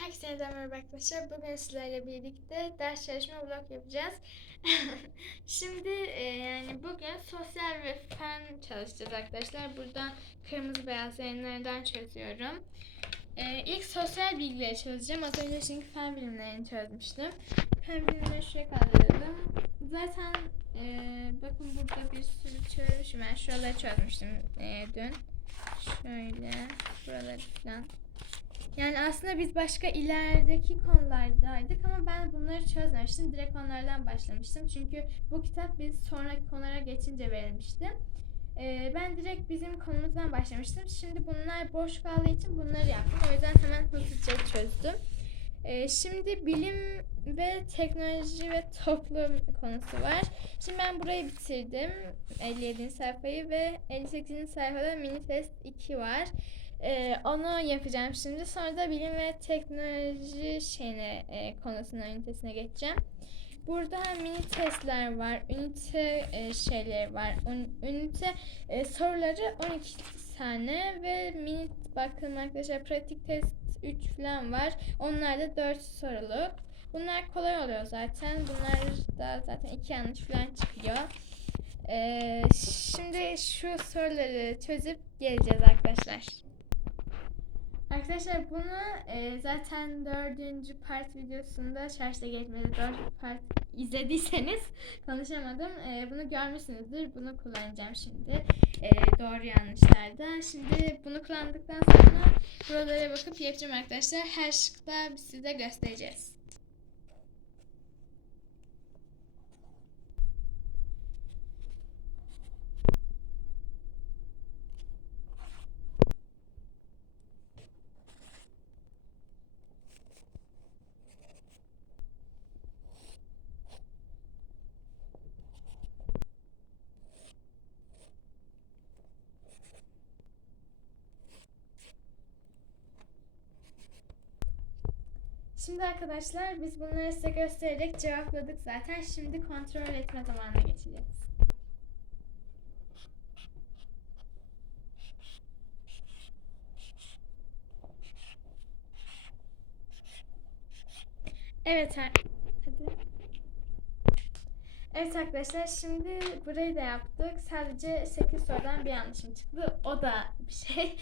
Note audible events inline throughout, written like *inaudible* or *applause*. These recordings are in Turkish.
Herkese merhaba arkadaşlar. Bugün sizlerle birlikte ders çalışma vlog yapacağız. *laughs* Şimdi e, yani bugün sosyal ve fen çalışacağız arkadaşlar. Buradan kırmızı beyaz yayınlardan çözüyorum. E, ilk sosyal bilgileri çözeceğim. Az önce çünkü fen bilimlerini çözmüştüm. Fen bilimleri şuraya kaldırdım. Zaten e, bakın burada bir sürü çözmüşüm. Ben şuraları çözmüştüm e, dün. Şöyle buraları falan. Yani aslında biz başka ilerideki konulardaydık ama ben bunları çözmemiştim. Direkt onlardan başlamıştım. Çünkü bu kitap biz sonraki konulara geçince verilmişti. Ee, ben direkt bizim konumuzdan başlamıştım. Şimdi bunlar boş kaldığı için bunları yaptım. O yüzden hemen hızlıca çözdüm. Ee, şimdi bilim ve teknoloji ve toplum konusu var. Şimdi ben burayı bitirdim. 57. sayfayı ve 58. sayfada mini test 2 var. Ee, onu yapacağım şimdi. Sonra da bilim ve teknoloji şeyine e, konusunun ünitesine geçeceğim. Burada mini testler var, ünite e, şeyleri var. Un, ünite e, soruları 12 tane ve mini bakın arkadaşlar pratik test 3 falan var. Onlar da 4 soruluk. Bunlar kolay oluyor zaten. Bunlar da zaten iki yanlış falan çıkıyor. Ee, şimdi şu soruları çözüp geleceğiz arkadaşlar. Arkadaşlar bunu e, zaten dördüncü part videosunda şarjda geçmedi dört part izlediyseniz konuşamadım. E, bunu görmüşsünüzdür. Bunu kullanacağım şimdi. E, doğru yanlışlarda. Şimdi bunu kullandıktan sonra buralara bakıp yapacağım arkadaşlar. Her şıkta size göstereceğiz. Şimdi arkadaşlar biz bunları size göstererek cevapladık zaten. Şimdi kontrol etme zamanına geçeceğiz. Evet hadi. Evet arkadaşlar şimdi burayı da yaptık. Sadece 8 sorudan bir yanlışım çıktı. O da bir şey.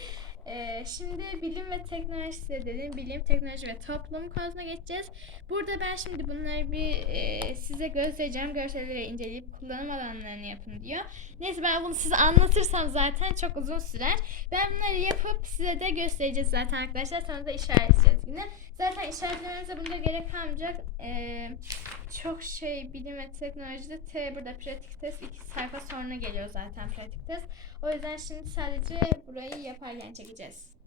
Ee, şimdi bilim ve teknoloji dedim. Bilim, teknoloji ve toplum konusuna geçeceğiz. Burada ben şimdi bunları bir e, size göstereceğim. Görselleri inceleyip kullanım alanlarını yapın diyor. Neyse ben bunu size anlatırsam zaten çok uzun sürer. Ben bunları yapıp size de göstereceğiz zaten arkadaşlar. Sana da işaretleyeceğiz yine. Zaten işaretlemenize bunda gerek kalmayacak. Ee, çok şey bilim ve teknolojide T burada pratik test iki sayfa sonra geliyor zaten pratik test. O yüzden şimdi sadece burayı yaparken çekeceğiz.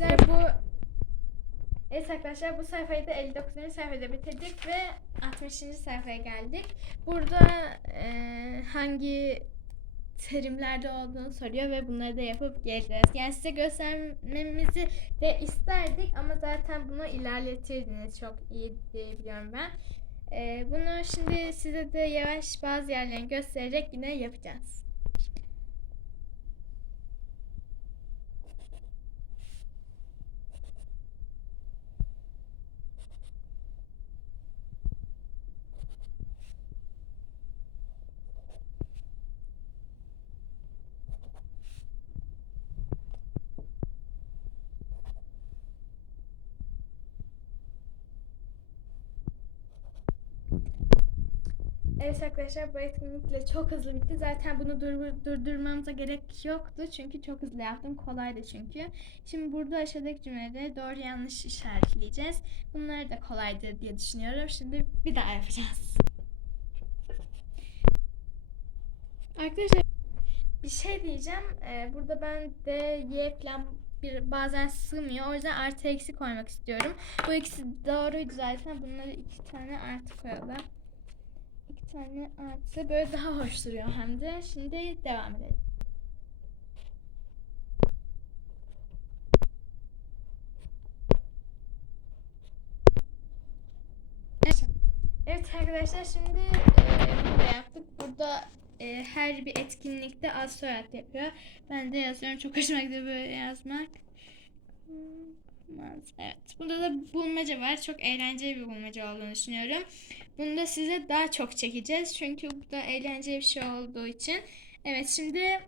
Arkadaşlar bu Evet arkadaşlar bu sayfayı da 59. sayfada bitirdik ve 60. sayfaya geldik. Burada e, hangi terimlerde olduğunu soruyor ve bunları da yapıp geleceğiz. Yani size göstermemizi de isterdik ama zaten bunu ilerletirdiniz çok iyi diye biliyorum ben. E, bunu şimdi size de yavaş bazı yerlerini göstererek yine yapacağız. Evet arkadaşlar bu etkinlikle çok hızlı bitti. Zaten bunu dur- durdurmamıza gerek yoktu. Çünkü çok hızlı yaptım. Kolaydı çünkü. Şimdi burada aşağıdaki cümleleri doğru yanlış işaretleyeceğiz. Bunlar da kolaydı diye düşünüyorum. Şimdi bir daha yapacağız. Arkadaşlar bir şey diyeceğim. Ee, burada ben D, Y falan bir bazen sığmıyor. O yüzden artı eksi koymak istiyorum. Bu ikisi doğruydu zaten. Bunları iki tane artı koyalım iki tane artı böyle daha hoş duruyor hem de. Şimdi devam edelim. Evet arkadaşlar şimdi e, yaptık. Burada e, her bir etkinlikte az soyad yapıyor. Ben de yazıyorum. Çok hoşuma gidiyor böyle yazmak. Evet. Bunda da bulmaca var. Çok eğlenceli bir bulmaca olduğunu düşünüyorum. Bunu da size daha çok çekeceğiz. Çünkü bu da eğlenceli bir şey olduğu için. Evet şimdi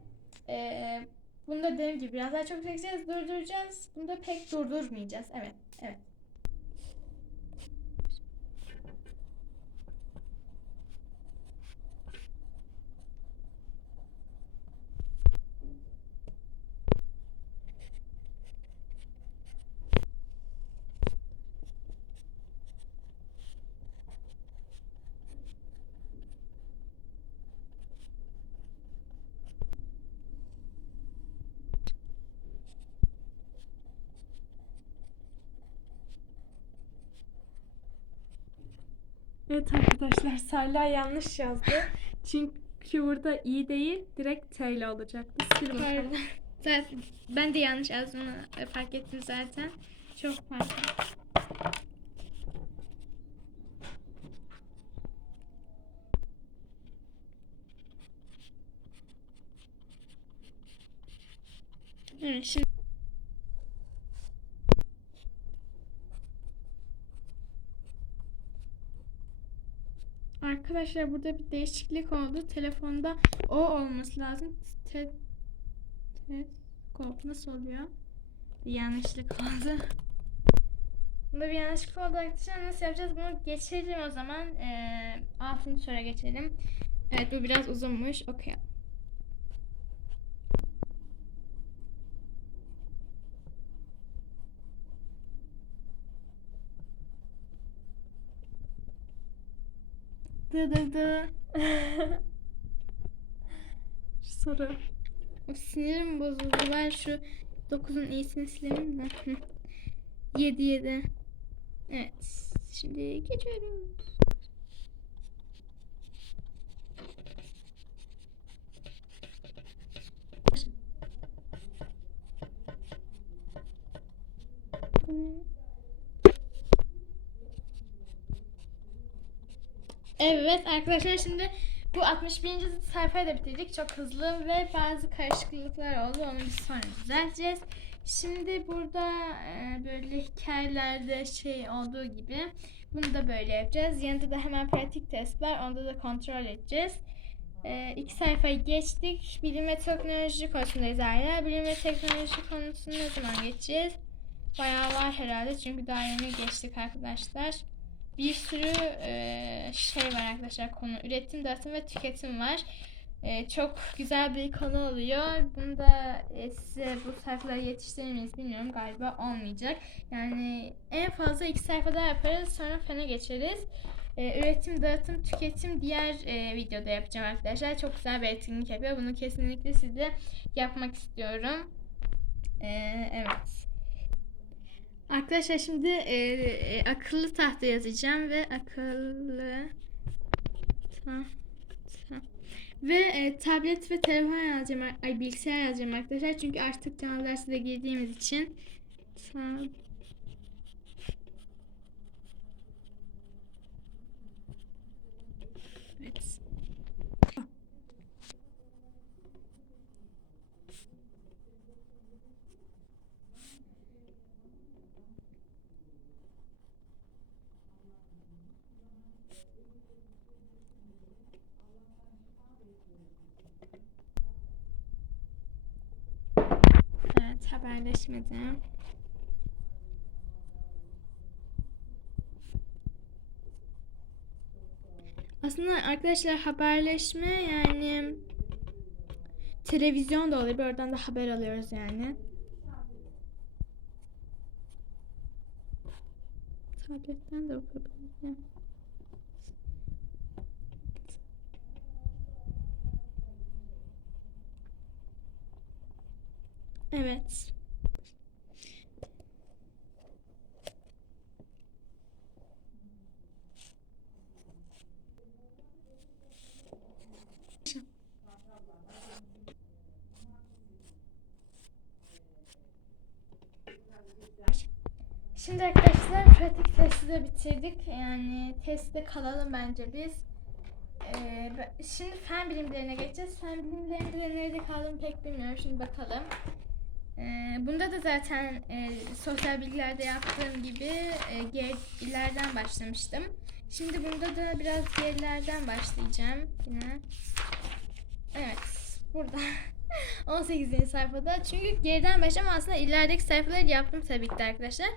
e, bunu da dediğim gibi biraz daha çok çekeceğiz. Durduracağız. Bunu da pek durdurmayacağız. Evet. Evet. Evet arkadaşlar Salih yanlış yazdı. *laughs* Çünkü burada i değil direkt T ile olacaktı. Sil bakalım. *laughs* Zaten ben de yanlış yazdım fark ettim zaten. Çok pardon. Evet, şimdi Arkadaşlar burada bir değişiklik oldu. Telefonda o olması lazım. Te Teleskop nasıl oluyor? Bir yanlışlık oldu. Bunda bir yanlışlık oldu arkadaşlar. Nasıl yapacağız? Bunu geçelim o zaman. Ee, 6. soruya geçelim. Evet bu biraz uzunmuş. Okuyalım. Dı dı dı. Şu soru. Sinirim bozuldu. Ben şu 9'un iyisini sileyim de. 7 7. Evet. Şimdi geçiyoruz. Evet arkadaşlar şimdi bu 61. sayfayı da bitirdik. Çok hızlı ve bazı karışıklıklar oldu. Onu biz sonra düzelteceğiz. Şimdi burada e, böyle hikayelerde şey olduğu gibi bunu da böyle yapacağız. Yanında da hemen pratik test var. Onda da kontrol edeceğiz. E, iki sayfayı geçtik. Bilim ve teknoloji konusundayız hala. Bilim ve teknoloji konusunu ne zaman geçeceğiz? Bayağı var herhalde çünkü daha yeni geçtik arkadaşlar bir sürü e, şey var arkadaşlar konu. Üretim, dağıtım ve tüketim var. E, çok güzel bir konu oluyor. Bunu da e, size bu sayfaları yetiştirir miyiz bilmiyorum. Galiba olmayacak. Yani en fazla iki sayfada yaparız. Sonra fene geçeriz. E, üretim, dağıtım, tüketim diğer e, videoda yapacağım arkadaşlar. Çok güzel bir etkinlik yapıyor. Bunu kesinlikle size yapmak istiyorum. E, evet. Arkadaşlar şimdi e, e, akıllı tahta yazacağım ve akıllı tahta ve e, tablet ve telefon yazacağım, ay bilgisayar yazacağım arkadaşlar. Çünkü artık canlı derse de girdiğimiz için tab Evet. Evet haberleşmedi. Aslında arkadaşlar haberleşme yani televizyon da oluyor. Oradan da haber alıyoruz yani. Tabletten de okuyabilirim. Evet. Şimdi arkadaşlar pratik testi de bitirdik. Yani testte kalalım bence biz. Ee, şimdi fen bilimlerine geçeceğiz. Fen bilimlerinde nerede kaldım pek bilmiyorum. Şimdi bakalım. Ee, bunda da zaten e, sosyal bilgilerde yaptığım gibi e, ileriden başlamıştım. Şimdi bunda da biraz gerilerden başlayacağım yine. Evet, burada *laughs* 18. sayfada. Çünkü geriden başlamam aslında ilerideki sayfaları yaptım tabii ki de arkadaşlar.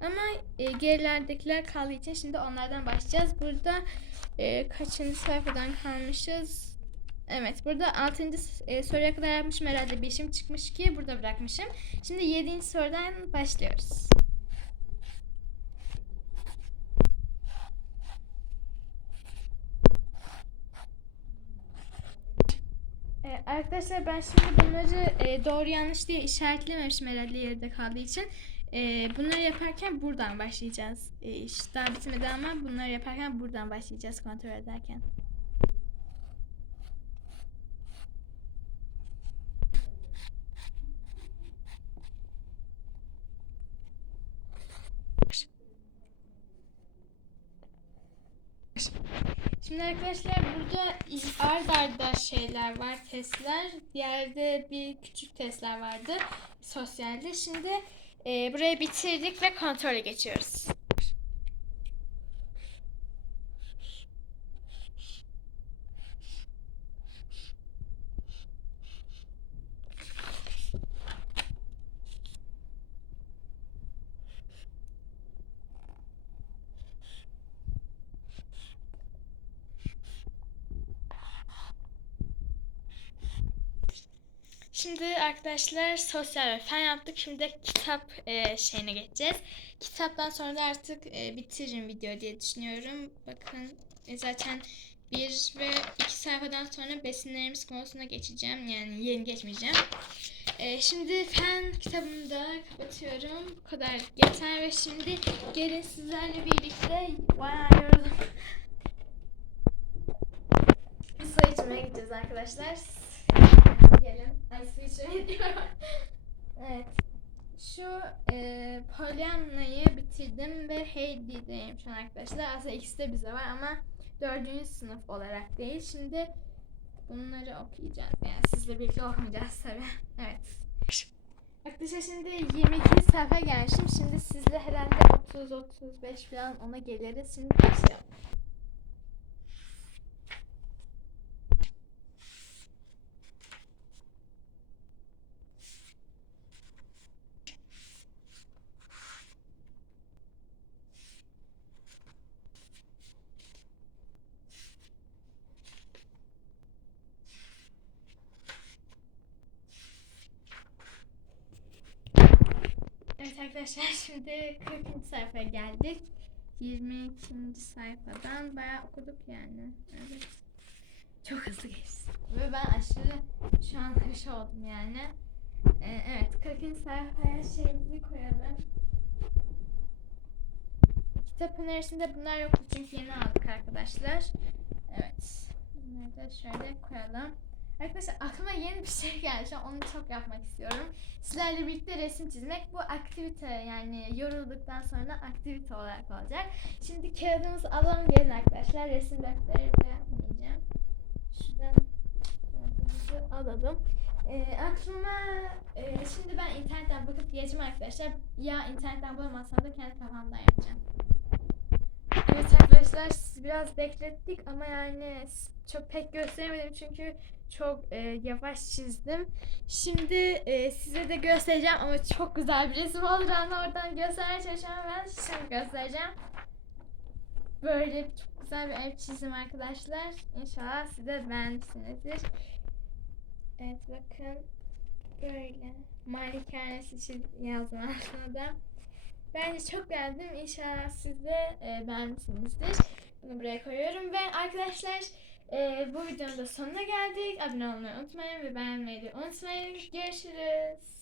Ama e, gerilerdekiler kaldığı için şimdi onlardan başlayacağız. Burada e, kaçıncı sayfadan kalmışız? Evet burada 6. E, soruya kadar yapmışım herhalde bir işim çıkmış ki burada bırakmışım. Şimdi 7. sorudan başlıyoruz. Ee, arkadaşlar ben şimdi bunları e, doğru yanlış diye işaretlememişim herhalde yerde kaldığı için. Ee, bunları yaparken buradan başlayacağız. Ee, iş daha bitmedi ama bunları yaparken buradan başlayacağız kontrol ederken. Şimdi arkadaşlar burada ard arda şeyler var, testler. Diğerde bir küçük testler vardı sosyalde. Şimdi e, burayı bitirdik ve kontrole geçiyoruz. Şimdi arkadaşlar sosyal ve fen yaptık. Şimdi de kitap e, şeyine geçeceğiz. Kitaptan sonra da artık e, bitiririm video diye düşünüyorum. Bakın e, zaten bir ve iki sayfadan sonra besinlerimiz konusuna geçeceğim. Yani yeni geçmeyeceğim. E, şimdi fen kitabını da kapatıyorum. Bu kadar yeter ve şimdi gelin sizlerle birlikte bayağı yoruldum. *laughs* Su içmeye gideceğiz arkadaşlar. Ay diyorum. evet. Şu e, Pollyanna'yı bitirdim ve Heidi'deyim şu an arkadaşlar. Aslında ikisi de bize var ama dördüncü sınıf olarak değil. Şimdi bunları okuyacağız. Yani sizle birlikte okumayacağız tabii. *laughs* Evet. Arkadaşlar şimdi 22 sayfa gelmişim. Şimdi sizle herhalde 30-35 falan ona geliriz. Şimdi başlayalım. Evet arkadaşlar şimdi 40. sayfaya geldik. 22. sayfadan bayağı okuduk yani. Evet. Çok hızlı geçti. Ve ben aşırı şu an hış oldum yani. Ee, evet 40. sayfaya şeyimizi koyalım. Kitap önerisinde bunlar yoktu çünkü yeni aldık arkadaşlar. Evet. Bunları da şöyle koyalım. Arkadaşlar aklıma yeni bir şey geldi. Şu an onu çok yapmak istiyorum. Sizlerle birlikte resim çizmek bu aktivite yani yorulduktan sonra aktivite olarak olacak. Şimdi kağıdımızı alalım gelin arkadaşlar. Resim defterimde yapmayacağım. Şuradan kağıdımızı alalım. Ee, aklıma e, şimdi ben internetten bakıp geleceğim arkadaşlar. Ya internetten bulamazsam da kendi kafamdan yapacağım. Arkadaşlar sizi biraz beklettik ama yani çok pek gösteremedim çünkü çok e, yavaş çizdim. Şimdi e, size de göstereceğim ama çok güzel bir resim olur ama oradan göstermeye çalışacağım ben şimdi göstereceğim. Böyle çok güzel bir ev çizdim arkadaşlar. İnşallah siz de beğenmişsinizdir. Evet bakın böyle malikanesi çiz yazdım aslında da. Bence çok beğendim. İnşallah siz de e, beğenmişsinizdir. Bunu buraya koyuyorum ve arkadaşlar e, bu videonun da sonuna geldik. Abone olmayı unutmayın ve beğenmeyi de unutmayın. Görüşürüz.